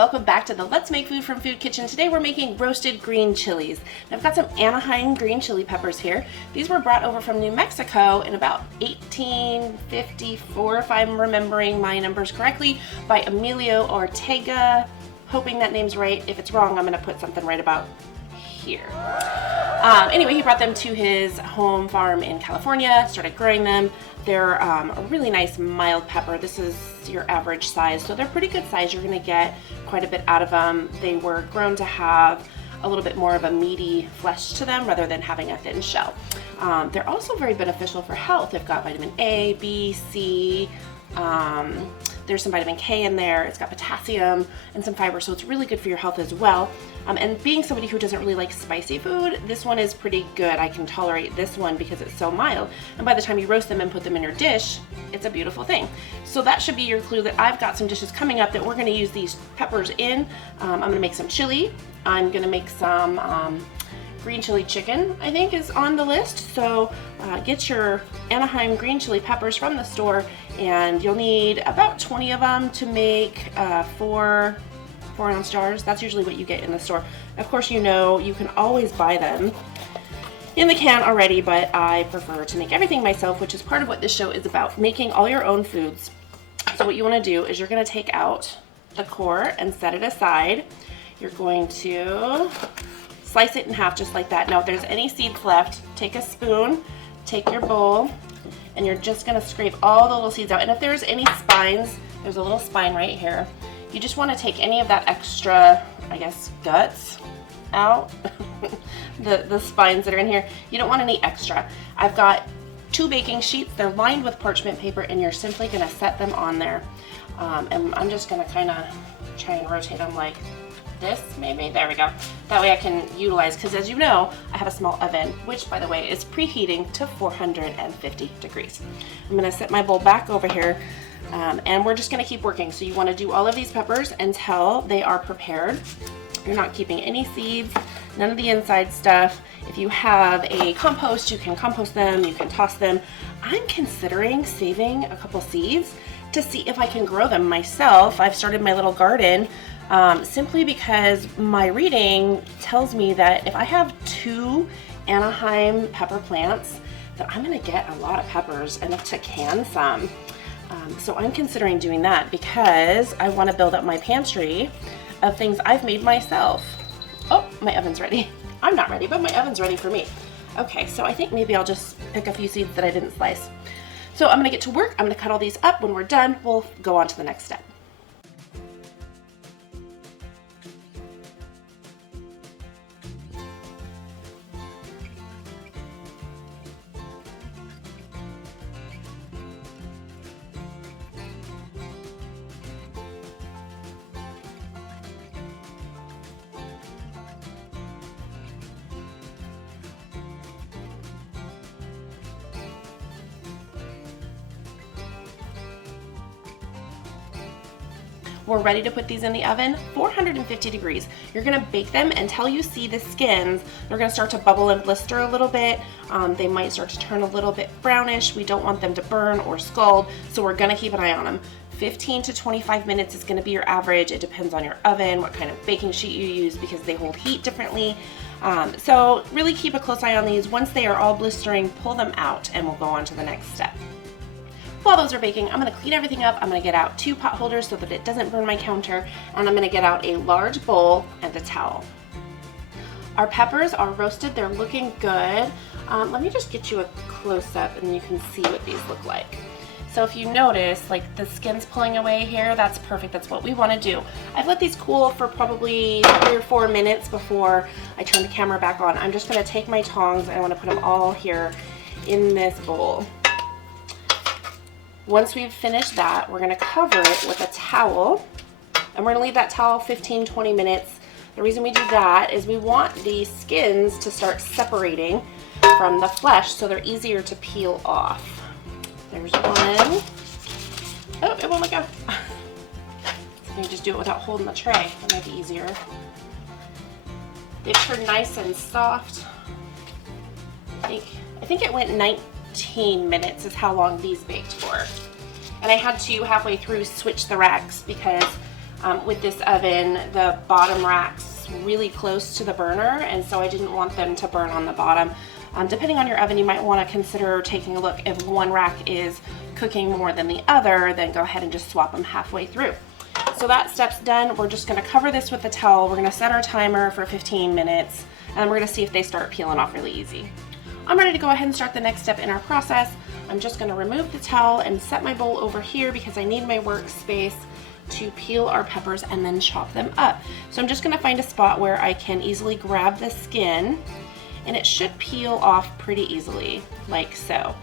welcome back to the Let's Make Food from Food Kitchen. Today we're making roasted green chilies. And I've got some Anaheim green chili peppers here. These were brought over from New Mexico in about 1854, if I'm remembering my numbers correctly, by Emilio Ortega. Hoping that name's right. If it's wrong, I'm going to put something right about here. Anyway, he brought them to his home farm in California, started growing them. They're a really nice mild pepper. This is your average size, so they're pretty good size. You're going to get quite a bit out of them. They were grown to have a little bit more of a meaty flesh to them rather than having a thin shell. They're also very beneficial for health. They've got vitamin A, B, C, there's some vitamin K in there. It's got potassium and some fiber, so it's really good for your health as well. And being somebody who doesn't really like spicy food, this one is pretty good. I can tolerate this one because it's so mild. And by the time you roast them and put them in your dish, it's a beautiful thing. So that should be your clue that I've got some dishes coming up that we're going to use these peppers in. I'm going to make some chili. I'm going to make some green chili chicken, I think, is on the list. So get your Anaheim green chili peppers from the store, and you'll need about 20 of them to make 4-ounce jars. That's usually what you get in the store. Of course, you know, you can always buy them in the can already, but I prefer to make everything myself, which is part of what this show is about, making all your own foods. So what you want to do is you're going to take out the core and set it aside. You're going to slice it in half just like that. Now, if there's any seeds left, take a spoon, take your bowl, and you're just gonna scrape all the little seeds out. And if there's any spines, there's a little spine right here. You just wanna take any of that extra, I guess, guts out, the spines that are in here. You don't want any extra. I've got 2 baking sheets. They're lined with parchment paper, and you're simply gonna set them on there. And I'm just gonna kinda try and rotate them like this, maybe. There we go. That way I can utilize, because as you know, I have a small oven, which, by the way, is preheating to 450 degrees. I'm going to set my bowl back over here, and we're just going to keep working. So you want to do all of these peppers until they are prepared. You're not keeping any seeds, none of the inside stuff. If you have a compost, you can compost them, you can toss them. I'm considering saving a couple seeds to see if I can grow them myself. I've started my little garden simply because my reading tells me that if I have 2 Anaheim pepper plants, that I'm gonna get a lot of peppers, enough to can some. So I'm considering doing that because I wanna build up my pantry of things I've made myself. Oh, my oven's ready. I'm not ready, but my oven's ready for me. Okay, so I think maybe I'll just pick a few seeds that I didn't slice. So I'm gonna get to work. I'm gonna cut all these up. When we're done, we'll go on to the next step. We're ready to put these in the oven, 450 degrees. You're gonna bake them until you see the skins. They're gonna start to bubble and blister a little bit. They might start to turn a little bit brownish. We don't want them to burn or scald, so we're gonna keep an eye on them. 15 to 25 minutes is gonna be your average. It depends on your oven, what kind of baking sheet you use, because they hold heat differently. So really keep a close eye on these. Once they are all blistering, pull them out and we'll go on to the next step. While those are baking, I'm gonna clean everything up. I'm gonna get out 2 pot holders so that it doesn't burn my counter, and I'm gonna get out a large bowl and a towel. Our peppers are roasted, they're looking good. Let me just get you a close-up and you can see what these look like. So if you notice, like the skin's pulling away here, that's perfect, that's what we wanna do. I've let these cool for probably 3 or 4 minutes before I turn the camera back on. I'm just gonna take my tongs and I wanna put them all here in this bowl. Once we've finished that, we're gonna cover it with a towel, and we're gonna leave that towel 15-20 minutes. The reason we do that is we want the skins to start separating from the flesh so they're easier to peel off. There's one. Oh, it won't let go. So you just do it without holding the tray. That might be easier. They've turned nice and soft. I think it went 19 minutes is how long these baked for. And I had to halfway through switch the racks because With this oven, the bottom rack's really close to the burner, and so I didn't want them to burn on the bottom. Depending on your oven, you might want to consider taking a look. If one rack is cooking more than the other, then go ahead and just swap them halfway through. So that step's done. We're just going to cover this with a towel. We're going to set our timer for 15 minutes, and we're going to see if they start peeling off really easy. I'm ready to go ahead and start the next step in our process. I'm just going to remove the towel and set my bowl over here because I need my workspace to peel our peppers and then chop them up. So I'm just going to find a spot where I can easily grab the skin, and it should peel off pretty easily, like so.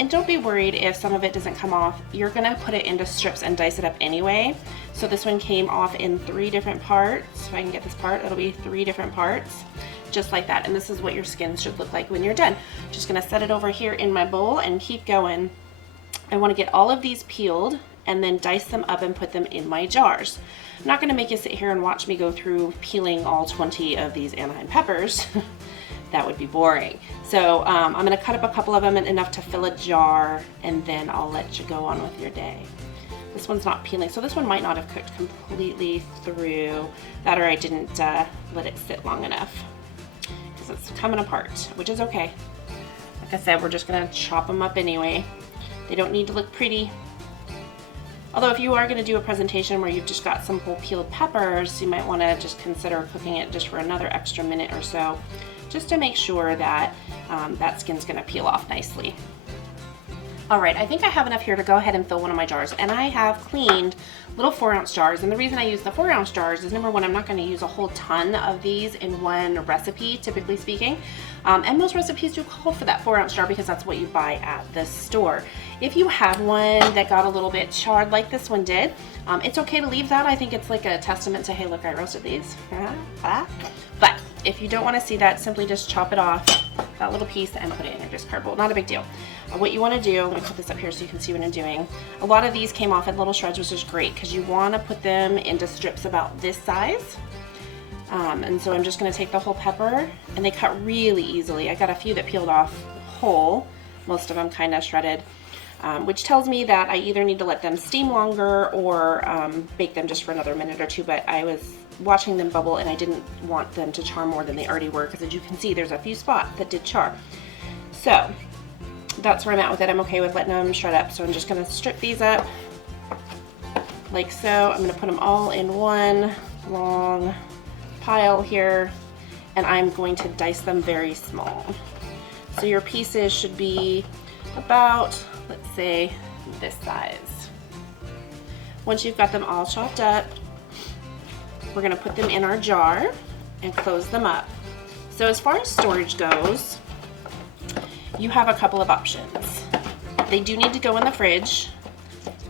And don't be worried if some of it doesn't come off. You're going to put it into strips and dice it up anyway. So this one came off in 3 different parts. If I can get this part, it'll be 3 different parts, just like that. And this is what your skin should look like when you're done. Just going to set it over here in my bowl and keep going. I want to get all of these peeled and then dice them up and put them in my jars. I'm not going to make you sit here and watch me go through peeling all 20 of these Anaheim peppers. That would be boring. So I'm going to cut up a couple of them enough to fill a jar, and then I'll let you go on with your day. This one's not peeling, so this one might not have cooked completely through. That, or I didn't let it sit long enough because it's coming apart, which is okay. Like I said, we're just going to chop them up anyway. They don't need to look pretty. Although if you are going to do a presentation where you've just got some whole peeled peppers, you might want to just consider cooking it just for another extra minute or so, just to make sure that that skin's going to peel off nicely. All right, I think I have enough here to go ahead and fill one of my jars, and I have cleaned little 4-ounce jars. And the reason I use the 4-ounce jars is, number one, I'm not going to use a whole ton of these in one recipe, typically speaking. And most recipes do call for that 4-ounce jar because that's what you buy at the store. If you have one that got a little bit charred like this one did, it's okay to leave that. I think it's like a testament to, hey, look, I roasted these. But if you don't want to see that, simply just chop it off, that little piece, and put it in your discard bowl. Not a big deal. What you want to do, I'm going to put this up here so you can see what I'm doing. A lot of these came off in little shreds, which is great because you want to put them into strips about this size. And so I'm just going to take the whole pepper, and they cut really easily. I got a few that peeled off whole, most of them kind of shredded, which tells me that I either need to let them steam longer or bake them just for another minute or two. But I was watching them bubble, and I didn't want them to char more than they already were, because as you can see, there's a few spots that did char. So that's where I'm at with it. I'm okay with letting them shred up. So I'm just going to strip these up like so. I'm going to put them all in one long pile here, and I'm going to dice them very small. So your pieces should be about, let's say, this size. Once you've got them all chopped up, we're going to put them in our jar and close them up. So as far as storage goes, you have a couple of options. They do need to go in the fridge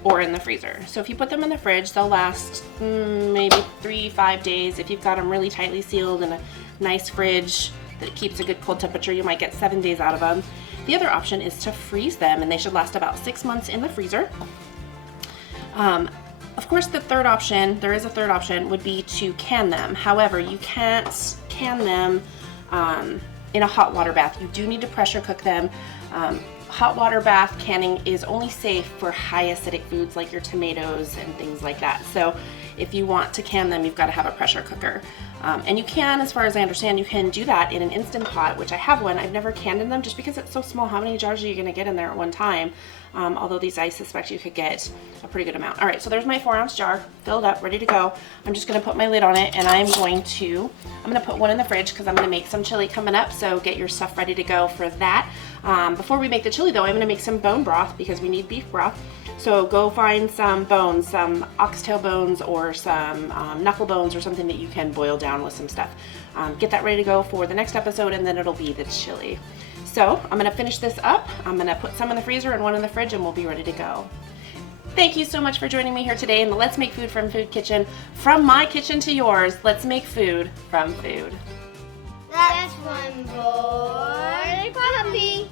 or in the freezer. So if you put them in the fridge, they'll last maybe 3-5 days. If you've got them really tightly sealed in a nice fridge that keeps a good cold temperature, you might get 7 days out of them. The other option is to freeze them, and they should last about 6 months in the freezer. Of course, the third option, there is a third option, would be to can them. However, you can't can them in a hot water bath. You do need to pressure cook them. Hot water bath canning is only safe for high acidic foods like your tomatoes and things like that. So if you want to can them, you've got to have a pressure cooker. And you can, as far as I understand, you can do that in an Instant Pot, which I have one. I've never canned in them just because it's so small. How many jars are you going to get in there at one time? Although these, I suspect you could get a pretty good amount. All right, so there's my 4-ounce jar filled up, ready to go. I'm just going to put my lid on it, and I'm going to put one in the fridge because I'm going to make some chili coming up. So get your stuff ready to go for that. Before we make the chili, though, I'm going to make some bone broth because we need beef broth. So go find some bones, some oxtail bones or some knuckle bones or something that you can boil down with some stuff. Get that ready to go for the next episode, and then it'll be the chili. So I'm going to finish this up. I'm going to put some in the freezer and one in the fridge, and we'll be ready to go. Thank you so much for joining me here today in the Let's Make Food from Food Kitchen. From my kitchen to yours, let's make food from food. That's one more puppy.